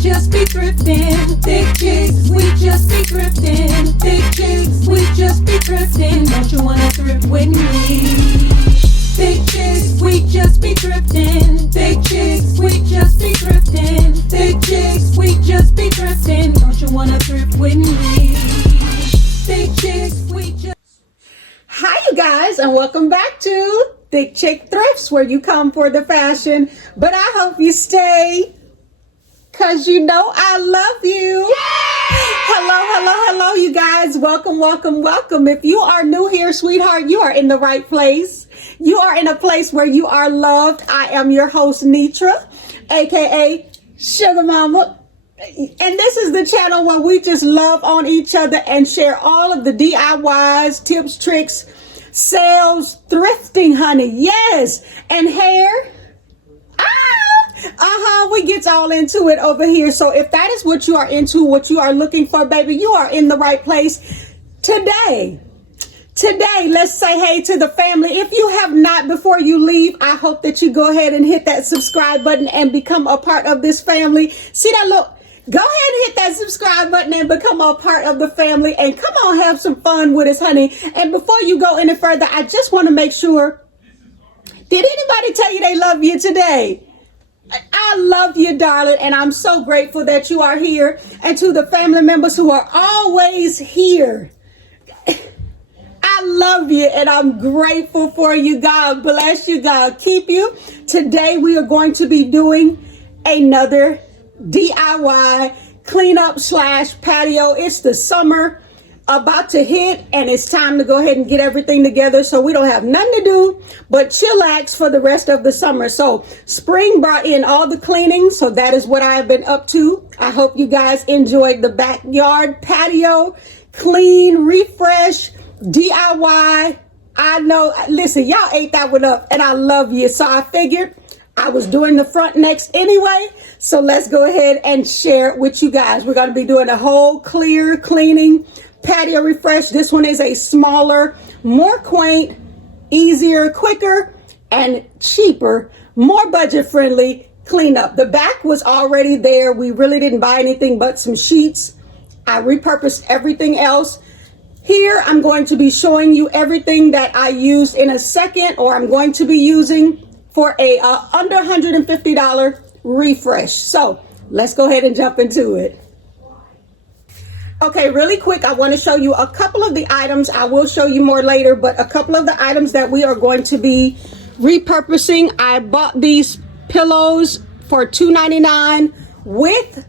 just be thrifting. Thick chicks, we just be thrifting. Thick chicks, we just be thrifting. Don't you wanna thrift with me? Thick chicks, we just be thrifting. Thick chicks, we just be thrifting. Thick chicks, we just be thrifting. Don't you wanna thrift with me? Thick chicks, we just. Hi, you guys, and welcome back to ThiChicThrifts, where you come for the fashion, but I hope you stay, because you know I love you. Yay! Hello, you guys. Welcome. If you are new here, sweetheart, you are in the right place. You are in a place where you are loved. I am your host, Shenitra, aka Sugar Mama. And this is the channel where we just love on each other and share all of the DIYs, tips, tricks, sales, thrifting, honey. Yes. And hair. We get all into it over here. So if that is what you are into, what you are looking for, baby, you are in the right place. Today, let's say hey to the family. If you have not, before you leave, I hope that you go ahead and hit that subscribe button and become a part of this family. See that look? Go ahead and hit that subscribe button and become a part of the family. And come on, have some fun with us, honey. And before you go any further, I just want to make sure, did anybody tell you they love you today? I love you, darling, and I'm so grateful that you are here. And to the family members who are always here, I love you, and I'm grateful for you. God bless you. God keep you. Today, we are going to be doing another DIY cleanup / patio. It's the summer about to hit, and it's time to go ahead and get everything together so we don't have nothing to do but chillax for the rest of the summer. So spring brought in all the cleaning, so that is what I have been up to. I hope you guys enjoyed the backyard patio clean, refresh, DIY. I know, listen, y'all ate that one up, and I love you. So I figured I was doing the front next anyway, so let's go ahead and share it with you guys. We're going to be doing a whole clear cleaning patio refresh. This one is a smaller, more quaint, easier, quicker, and cheaper, more budget friendly cleanup. The back was already there. We really didn't buy anything but some sheets. I repurposed everything else. Here I'm going to be showing you everything that I used in a second, or I'm going to be using for a under $150 refresh. So let's go ahead and jump into it. Okay, really quick, I want to show you a couple of the items. I will show you more later, but a couple of the items that we are going to be repurposing. I bought these pillows for $2.99 with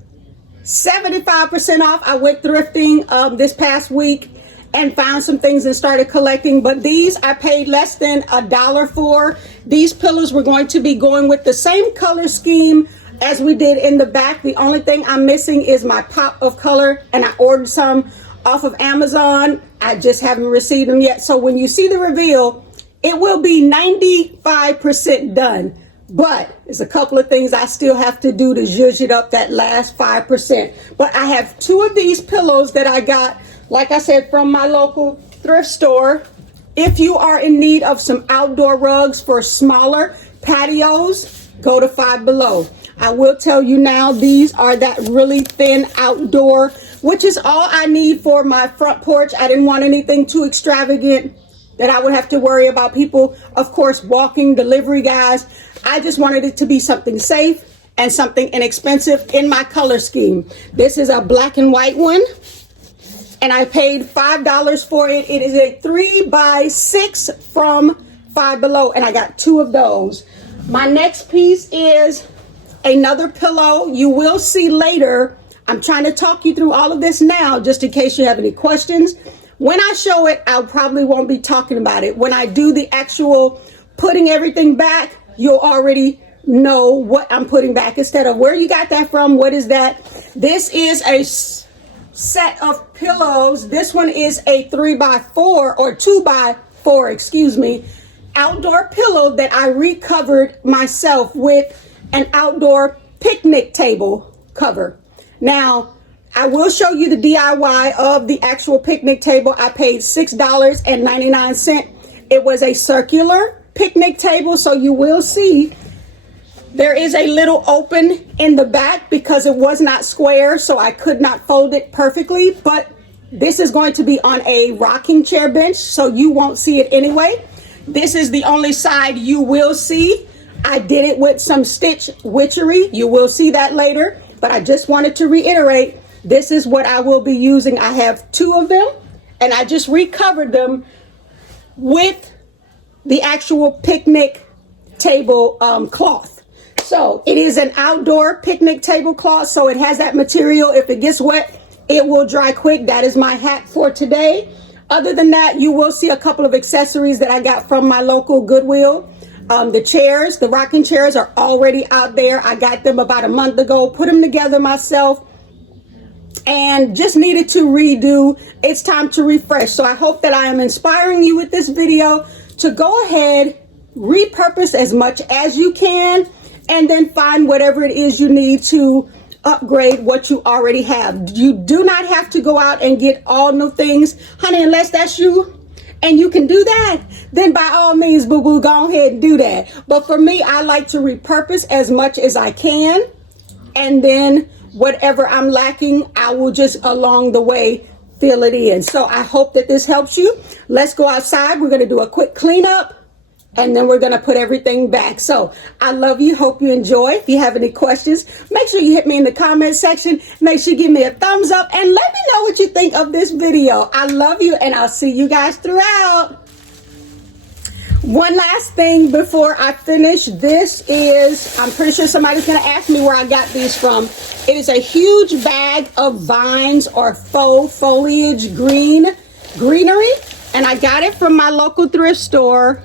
75% off. I went thrifting this past week and found some things and started collecting, but these I paid less than $1 for. These pillows were going to be going with the same color scheme as we did in the back. The only thing I'm missing is my pop of color, and I ordered some off of Amazon. I just haven't received them yet. So when you see the reveal, it will be 95% done. But there's a couple of things I still have to do to zhuzh it up that last 5%. But I have two of these pillows that I got, like I said, from my local thrift store. If you are in need of some outdoor rugs for smaller patios, go to Five Below. I will tell you now, these are that really thin outdoor, which is all I need for my front porch. I didn't want anything too extravagant that I would have to worry about people, of course, walking, delivery guys. I just wanted it to be something safe and something inexpensive in my color scheme. This is a black and white one, and I paid $5 for it. It is a 3x6 from Five Below, and I got two of those. My next piece is another pillow. You will see later. I'm trying to talk you through all of this now, just in case you have any questions. When I show it, I probably won't be talking about it. When I do the actual putting everything back, you'll already know what I'm putting back instead of where you got that from. What is that? This is a set of pillows. This one is a 3x4 or 2x4, excuse me, outdoor pillow that I recovered myself with an outdoor picnic table cover. Now, I will show you the DIY of the actual picnic table. I paid $6.99. It was a circular picnic table, so you will see There is a little open in the back because it was not square, so I could not fold it perfectly, but this is going to be on a rocking chair bench, so you won't see it anyway. This is the only side you will see. I did it with some stitch witchery. You will see that later, but I just wanted to reiterate, this is what I will be using. I have 2 of them, and I just recovered them with the actual picnic table cloth. So it is an outdoor picnic tablecloth, so it has that material. If it gets wet, it will dry quick. That is my hack for today. Other than that, you will see a couple of accessories that I got from my local Goodwill. The chairs, the rocking chairs are already out there. I got them about a month ago, put them together myself, and just needed to redo. It's time to refresh. So I hope that I am inspiring you with this video to go ahead, repurpose as much as you can, and then find whatever it is you need to upgrade what you already have. You do not have to go out and get all new things, honey, unless that's you and you can do that, then by all means, boo-boo, go ahead and do that. But for me, I like to repurpose as much as I can, and then whatever I'm lacking, I will just along the way fill it in. So I hope that this helps you. Let's go outside. We're going to do a quick cleanup, and then we're going to put everything back. So I love you. Hope you enjoy. If you have any questions, make sure you hit me in the comment section. Make sure you give me a thumbs up and let me know what you think of this video. I love you, and I'll see you guys throughout. One last thing before I finish. This is, I'm pretty sure somebody's going to ask me where I got these from. It is a huge bag of vines or faux foliage greenery. And I got it from my local thrift store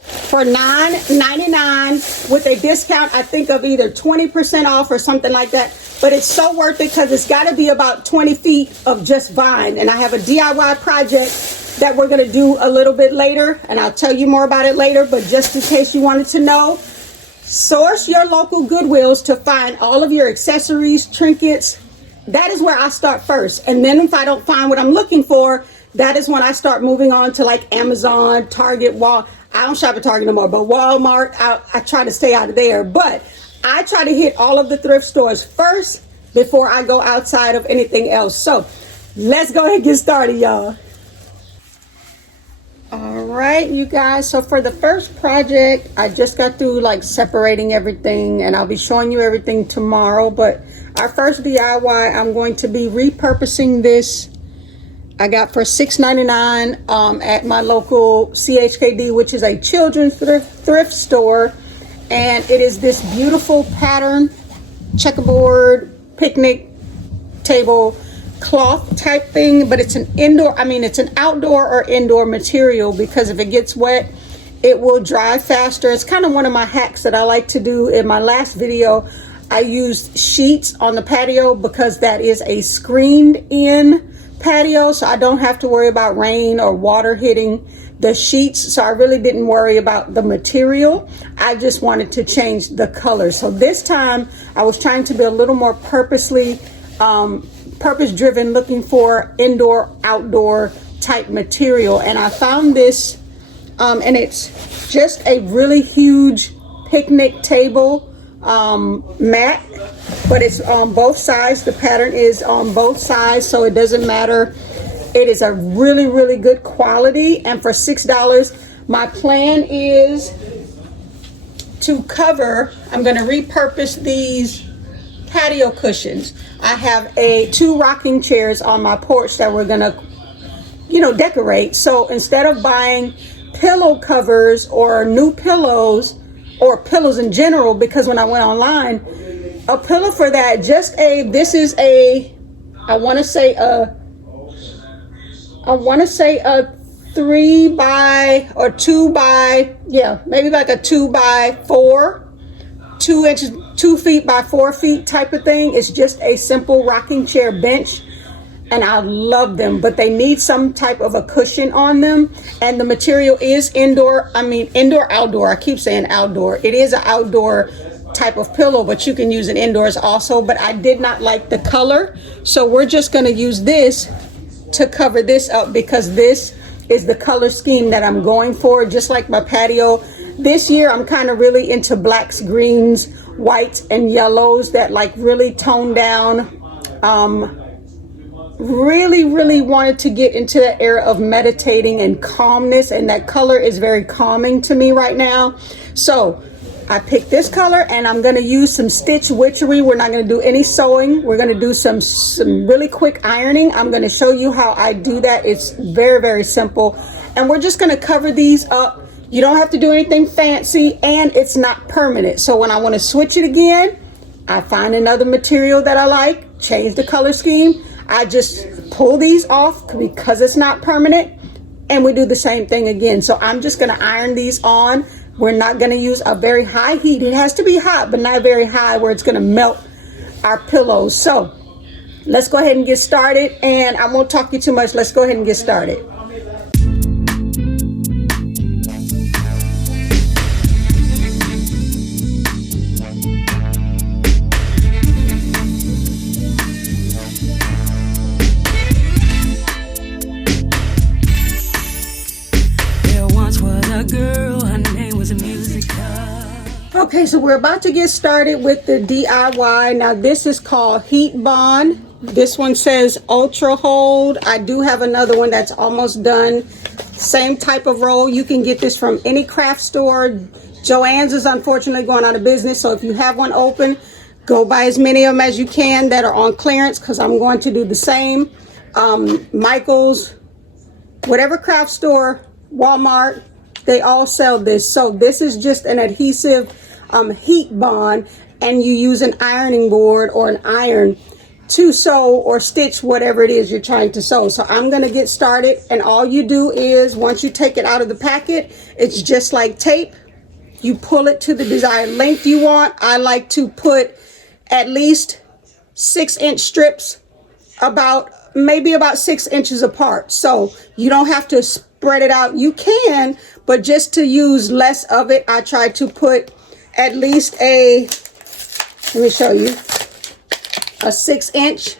for $9.99 with a discount, I think, of either 20% off or something like that. But it's so worth it because it's got to be about 20 feet of just vine. And I have a DIY project that we're going to do a little bit later, and I'll tell you more about it later. But just in case you wanted to know, source your local Goodwills to find all of your accessories, trinkets. That is where I start first. And then if I don't find what I'm looking for, that is when I start moving on to like Amazon, Target, I don't shop at Target no more, but Walmart, I try to stay out of there. But I try to hit all of the thrift stores first before I go outside of anything else. So let's go ahead and get started, y'all. All right, you guys. So for the first project, I just got through like separating everything, and I'll be showing you everything tomorrow. But our first DIY, I'm going to be repurposing this. I got for $6.99 at my local CHKD, which is a children's thrift store. And it is this beautiful pattern, checkerboard, picnic table cloth type thing, but it's an it's an outdoor or indoor material, because if it gets wet, it will dry faster. It's kind of one of my hacks that I like to do. In my last video, I used sheets on the patio because that is a screened in patio, so I don't have to worry about rain or water hitting the sheets. So I really didn't worry about the material. I just wanted to change the color. So this time I was trying to be a little more purpose driven, looking for indoor outdoor type material, and I found this and it's just a really huge picnic table mat, but it's on both sides. The pattern is on both sides, so it doesn't matter. It is a really, really good quality, and for $6, my plan is to cover, I'm going to repurpose these patio cushions. I have 2 rocking chairs on my porch that we're going to, decorate. So instead of buying pillow covers or new pillows, or pillows in general, because when I went online, a pillow for that, this is I want to say a 3 by or 2 by, maybe like a 2 by 4, 2 inches, 2 feet by 4 feet type of thing. It's just a simple rocking chair bench, and I love them, but they need some type of a cushion on them. And the material is indoor, outdoor. I keep saying outdoor. It is an outdoor type of pillow, but you can use it indoors also. But I did not like the color, so we're just going to use this to cover this up, because this is the color scheme that I'm going for, just like my patio. This year I'm kind of really into blacks, greens, whites and yellows that like really tone down. Really wanted to get into the era of meditating and calmness, and that color is very calming to me right now. So I picked this color, and I'm going to use some stitch witchery. We're not going to do any sewing. We're going to do some really quick ironing. I'm going to show you how I do that. It's very simple, and we're just going to cover these up. You don't have to do anything fancy, and it's not permanent. So when I want to switch it again, I find another material that I like, change the color scheme. I just pull these off because it's not permanent, and we do the same thing again. So I'm just going to iron these on. We're not going to use a very high heat. It has to be hot, but not very high where it's going to melt our pillows. So let's go ahead and get started, and I won't talk to you too much. Let's go ahead and get started. Okay, so we're about to get started with the DIY. Now this is called Heat Bond. This one says Ultra Hold. I do have another one that's almost done. Same type of roll. You can get this from any craft store. Joann's is unfortunately going out of business, so if you have one open, go buy as many of them as you can that are on clearance, because I'm going to do the same. Michael's, whatever craft store, Walmart, they all sell this. So this is just an adhesive heat bond, and you use an ironing board or an iron to sew or stitch whatever it is you're trying to sew. So I'm going to get started, and all you do is once you take it out of the packet, it's just like tape. You pull it to the desired length you want. I like to put at least 6-inch strips, maybe about 6 inches apart. So you don't have to spread it out. You can, but just to use less of it, I try to put at least let me show you, a 6-inch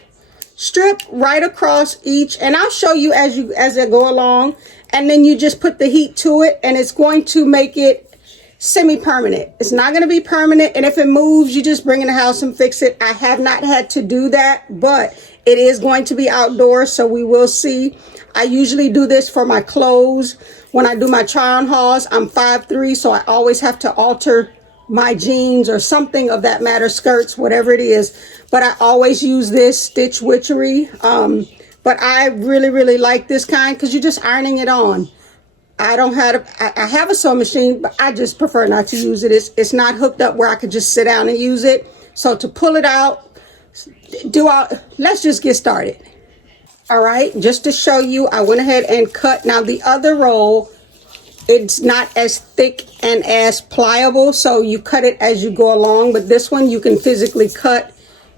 strip right across each, and I'll show you as I go along. And then you just put the heat to it, and it's going to make it semi-permanent. It's not going to be permanent, and if it moves, you just bring it in the house and fix it. I have not had to do that, but it is going to be outdoors, so we will see. I usually do this for my clothes. When I do my try-on hauls, I'm 5'3", so I always have to alter my jeans or something of that matter, skirts, whatever it is. But I always use this stitch witchery. But I really like this kind because you're just ironing it on. I have a sewing machine, but I just prefer not to use it. It's not hooked up where I could just sit down and use it. So to pull it out, let's just get started. All right, just to show you, I went ahead and cut. Now the other roll, it's not as thick and as pliable, so you cut it as you go along. But this one you can physically cut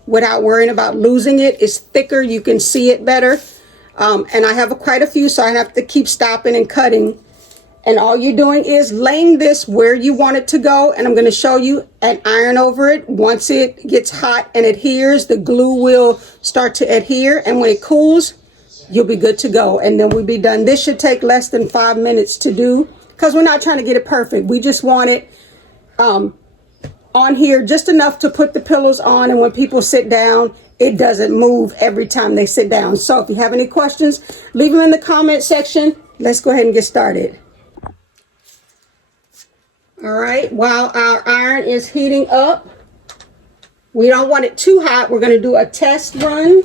without worrying about losing it. It's thicker, you can see it better. And I have quite a few, so I have to keep stopping and cutting. And all you're doing is laying this where you want it to go. And I'm going to show you and iron over it. Once it gets hot and adheres, the glue will start to adhere. And when it cools, you'll be good to go. And then we'll be done. This should take less than 5 minutes to do, because we're not trying to get it perfect. We just want it on here just enough to put the pillows on. And when people sit down, it doesn't move every time they sit down. So if you have any questions, leave them in the comment section. Let's go ahead and get started. All right, while our iron is heating up, we don't want it too hot. We're going to do a test run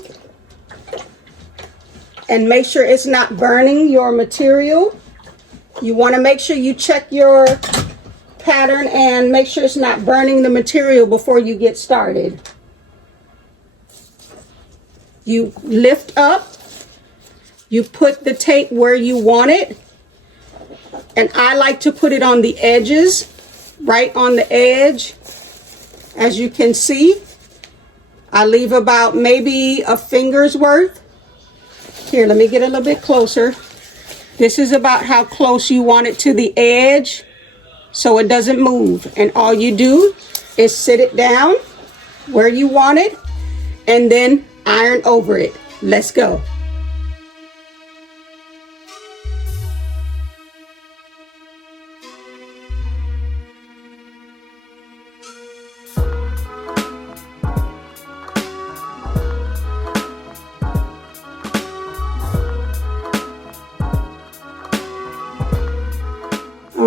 and make sure it's not burning your material. You want to make sure you check your pattern and make sure it's not burning the material before you get started. You lift up, you put the tape where you want it. And I like to put it on the edges, right on the edge. As you can see, I leave about maybe a finger's worth. Here, let me get a little bit closer. This is about how close you want it to the edge so it doesn't move. And all you do is sit it down where you want it and then iron over it. Let's go.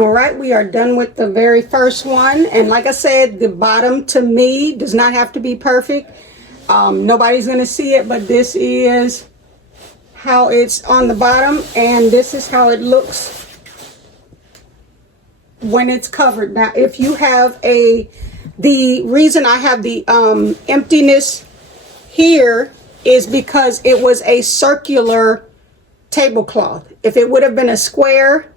All right, we are done with the very first one. And like I said, the bottom to me does not have to be perfect. Nobody's going to see it, but this is how it's on the bottom, and this is how it looks when it's covered. Now, if you have the reason I have the emptiness here is because it was a circular tablecloth. If it would have been a square,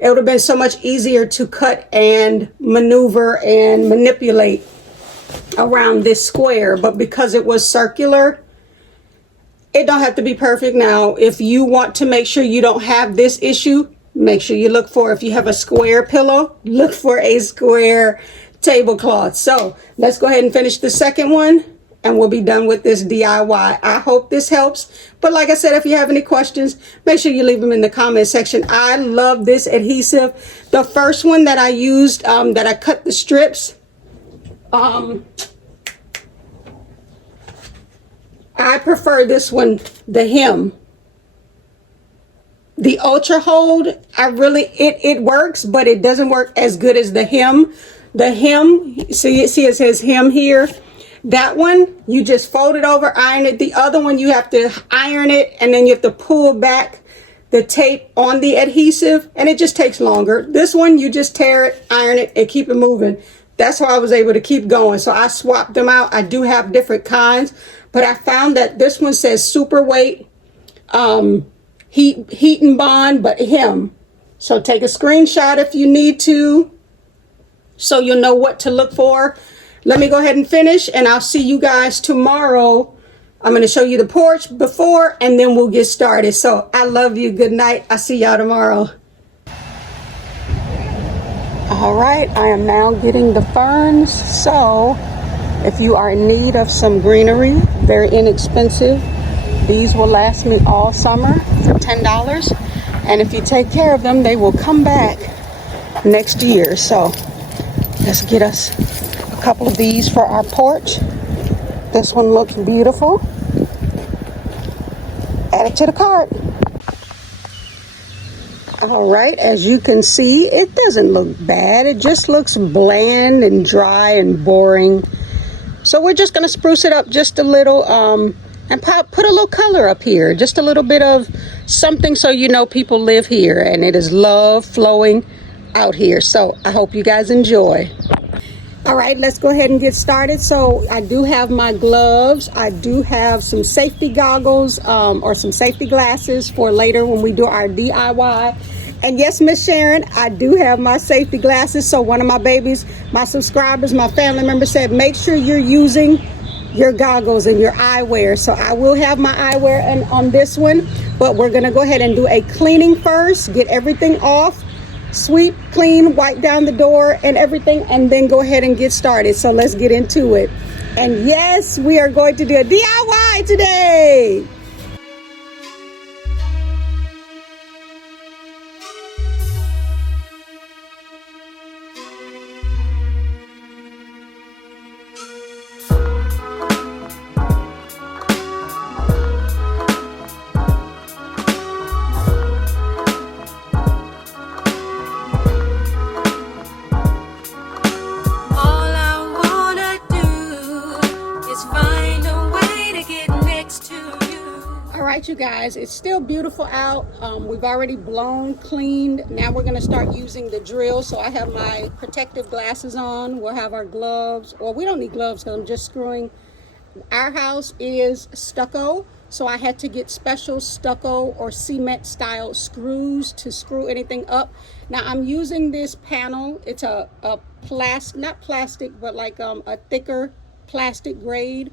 it would have been so much easier to cut and maneuver and manipulate around this square. But because it was circular, it don't have to be perfect. Now, if you want to make sure you don't have this issue, make sure you look for, if you have a square pillow, look for a square tablecloth. So let's go ahead and finish the second one, and we'll be done with this DIY. I hope this helps. But like I said, if you have any questions, make sure you leave them in the comment section. I love this adhesive. The first one that I used, that I cut the strips, I prefer this one, the hem. The Ultra Hold, it works, but it doesn't work as good as the hem. The hem, see it says hem here. That one, you just fold it over, iron it. The other one, you have to iron it, and then you have to pull back the tape on the adhesive, and it just takes longer. This one, you just tear it, iron it, and keep it moving. That's how I was able to keep going. So I swapped them out. I do have different kinds, but I found that this one says super weight, heat and bond, but hem. So take a screenshot if you need to, so you'll know what to look for. Let me go ahead and finish, and I'll see you guys tomorrow. I'm going to show you the porch before, and then we'll get started. So I love you. Good night. I'll see y'all tomorrow. All right, I am now getting the ferns. So if you are in need of some greenery, very inexpensive, these will last me all summer for $10. And if you take care of them, they will come back next year. So let's get us a couple of these for our porch. This one looks beautiful. Add it to the cart. All right, as you can see, it doesn't look bad. It just looks bland and dry and boring. So we're just going to spruce it up just a little, and put a little color up here. Just a little bit of something so you know people live here, and it is love flowing out here. So I hope you guys enjoy. All right, let's go ahead and get started. So I do have my gloves. I do have some safety goggles, or some safety glasses for later when we do our DIY. And yes, Miss Sharon, I do have my safety glasses. So one of my babies, my subscribers, my family members said, make sure you're using your goggles and your eyewear. So I will have my eyewear on this one, but we're gonna go ahead and do a cleaning first, get everything off. Sweep, clean, wipe down the door and everything, and then go ahead and get started. So let's get into it. And yes, we are going to do a DIY today. You guys, it's still beautiful out. We've already blown, cleaned. Now we're going to start using the drill. So I have my protective glasses on. We'll have our gloves. Well, we don't need gloves because I'm just screwing. Our house is stucco, so I had to get special stucco or cement style screws to screw anything up. Now I'm using this panel. It's a not plastic, but like a thicker plastic grade.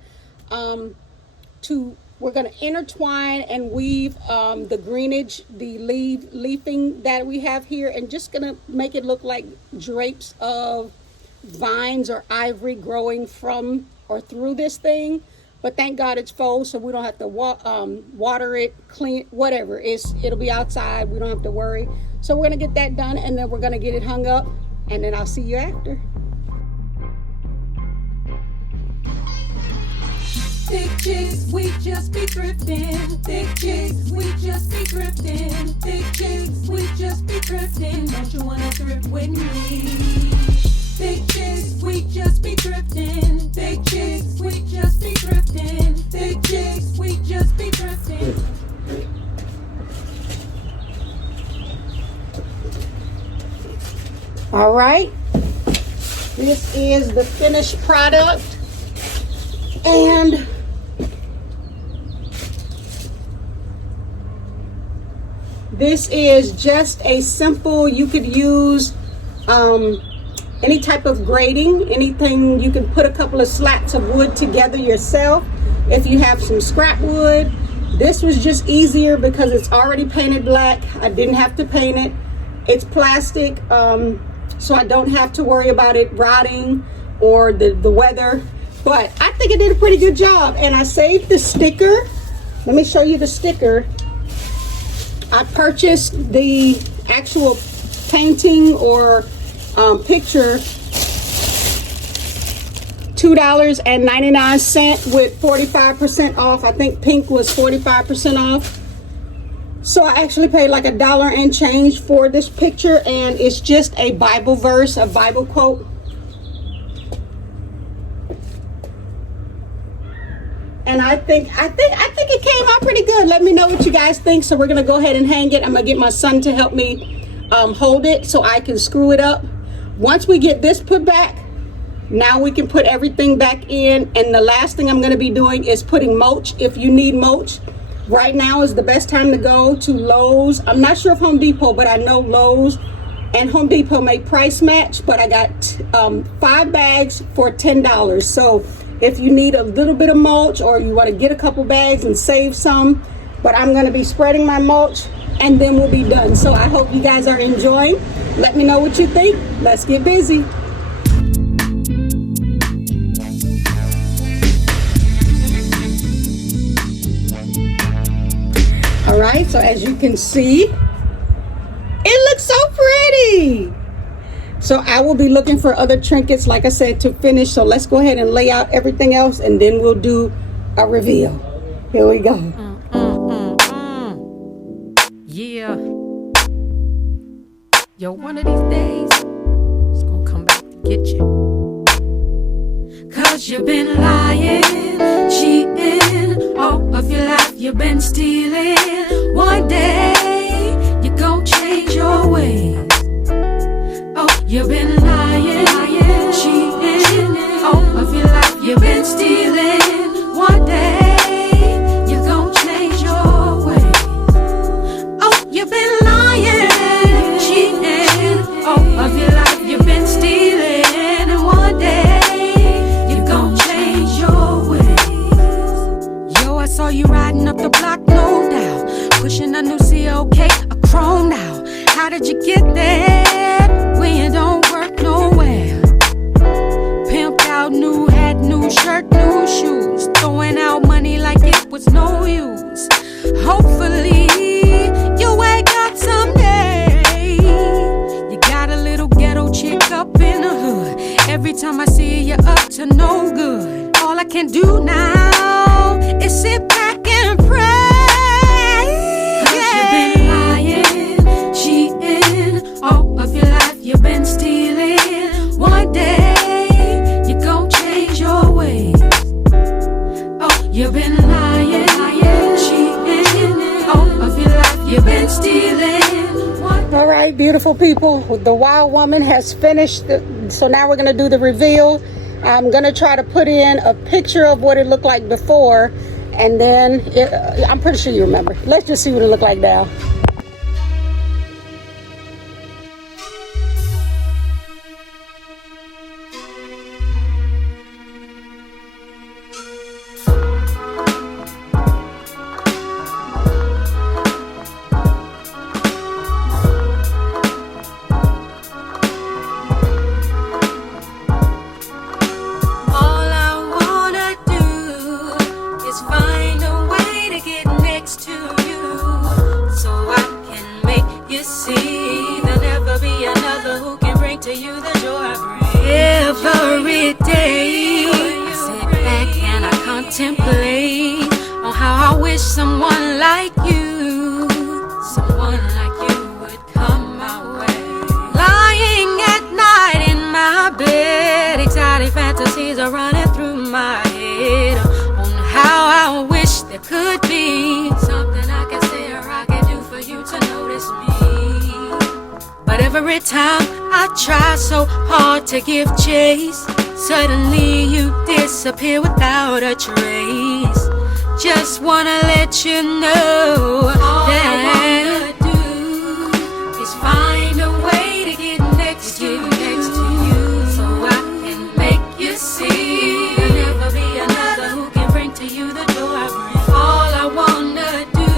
We're going to intertwine and weave the greenage, the leafing that we have here, and just going to make it look like drapes of vines or ivory growing from or through this thing. But thank God it's faux, so we don't have to water it, clean, whatever. It'll be outside. We don't have to worry. So we're going to get that done, and then we're going to get it hung up, and then I'll see you after. Thick chicks, we just be thrifting. Thick chicks, we just be thrifting. Thick chicks, we just be thrifting. Don't you wanna thrift? with me. Thick chicks, we just be thrifting. Thick chicks, we just be thrifting. Thick chicks, we just be thrifting. All right, this is the finished product, and this is just a simple, you could use any type of grating, anything. You can put a couple of slats of wood together yourself if you have some scrap wood. This was just easier because it's already painted black. I didn't have to paint it. It's plastic, so I don't have to worry about it rotting or the weather. But I think it did a pretty good job, and I saved the sticker. Let me show you the sticker. I purchased the actual painting or picture $2.99 with 45% off. I think pink was 45% off. So I actually paid like $1 and change for this picture, and it's just a Bible verse, a Bible quote. And I think it came out pretty good. Let me know what you guys think. So we're gonna go ahead and hang it. I'm gonna get my son to help me hold it so I can screw it up. Once we get this put back, now we can put everything back in. And the last thing I'm gonna be doing is putting mulch. If you need mulch, right now is the best time to go to Lowe's. I'm not sure if Home Depot, but I know Lowe's and Home Depot may price match, but I got 5 bags for $10. So if you need a little bit of mulch or you want to get a couple bags and save some, but I'm going to be spreading my mulch and then we'll be done. So I hope you guys are enjoying. Let me know what you think. Let's get busy. All right, so as you can see, it looks so pretty. So I will be looking for other trinkets, like I said, to finish. So let's go ahead and lay out everything else, and then we'll do a reveal. Here we go. Yeah. Yo, one of these days, it's gonna come back to get you. 'Cause you've been lying, cheating, all of your life you've been stealing. One day, you're gonna change your ways. Oh, you've been lying, cheating, all of your life you've been stealing. One day, you're gonna change your ways. Oh, you've been lying, cheating, all of your life you've been stealing. And one day, you're gonna change your ways. Yo, I saw you riding up the block, no doubt, pushing a new CLK, a chrome now. How did you get there when you don't work nowhere? Pimped out, new hat, new shirt, new shoes, throwing out money like it was no use. Hopefully you wake up someday. You got a little ghetto chick up in the hood. Every time I see you, you're up to no good. All I can do now is sit back and pray. All of your life you've been stealing. One day you're gonna change your ways. Oh, you've been lying, cheating. All of your life you've been stealing. All right, beautiful people, the wild woman has finished. So now we're gonna do the reveal. I'm gonna try to put in a picture of what it looked like before, and then I'm pretty sure you remember. Let's just see what it looked like now. Contemplate on how I wish someone like you would come my way. Lying miss me. But every time I try so hard to give chase, suddenly you disappear without a trace. Just wanna let you know all that I wanna do is find a way to get next to you, so I can make you see there'll never be another who can bring to you the joy I bring. All I wanna do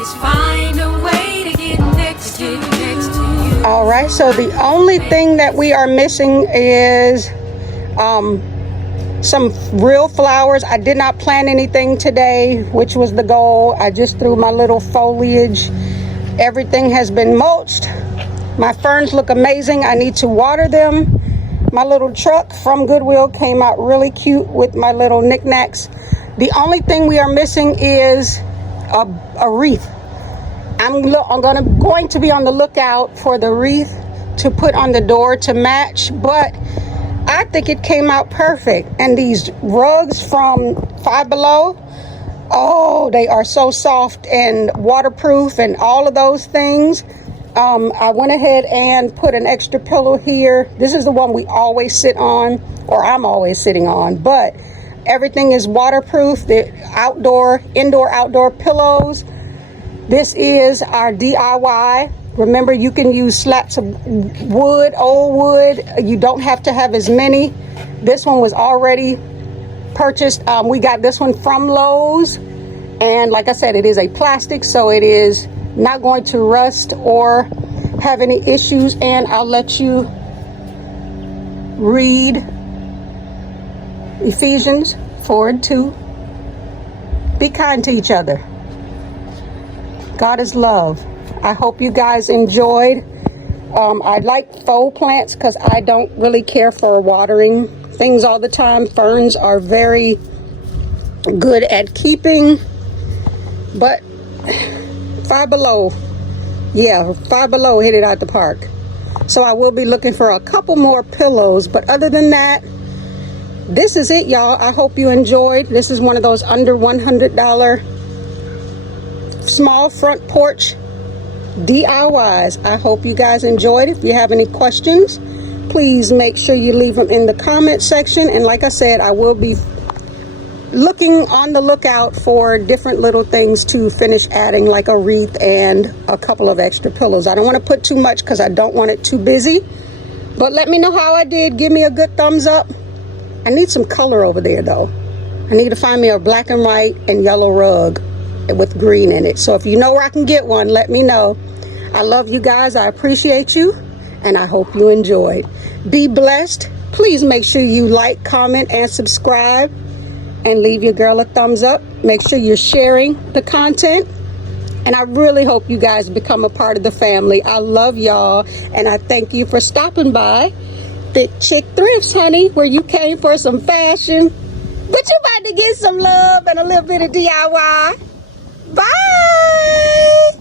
is find a way to get next to you. All right, so the only thing that we are missing is some real flowers. I did not plant anything today, which was the goal. I just threw my little foliage. Everything has been mulched. My ferns look amazing. I need to water them. My little truck from Goodwill came out really cute with my little knickknacks. The only thing we are missing is a wreath. I'm going to be on the lookout for the wreath to put on the door to match, but I think it came out perfect. And these rugs from Five Below, oh, they are so soft and waterproof and all of those things. I went ahead and put an extra pillow here. This is the one we always sit on, or I'm always sitting on, but everything is waterproof. The indoor, outdoor pillows. This is our DIY. Remember, you can use slats of wood, old wood. You don't have to have as many. This one was already purchased. We got this one from Lowe's. And like I said, it is a plastic, so it is not going to rust or have any issues. And I'll let you read Ephesians 4:2. Be kind to each other. God is love. I hope you guys enjoyed. I like faux plants because I don't really care for watering things all the time. Ferns are very good at keeping, but Five Below hit it out the park. So I will be looking for a couple more pillows, but other than that, this is it, y'all. I hope you enjoyed. This is one of those under $100 small front porch DIYs. I hope you guys enjoyed. If you have any questions, please make sure you leave them in the comment section. And like I said, I will be looking on the lookout for different little things to finish adding, like a wreath and a couple of extra pillows. I don't want to put too much because I don't want it too busy, but let me know how I did. Give me a good thumbs up. I need some color over there though. I need to find me a black and white and yellow rug with green in it. So if you know where I can get one, let me know. I love you guys. I appreciate you, and I hope you enjoyed. Be blessed. Please make sure you like, comment, and subscribe, and leave your girl a thumbs up. Make sure you're sharing the content, and I really hope you guys become a part of the family. I love y'all, and I thank you for stopping by ThiChicThrifts, honey, where you came for some fashion, but you about to get some love and a little bit of DIY. Bye.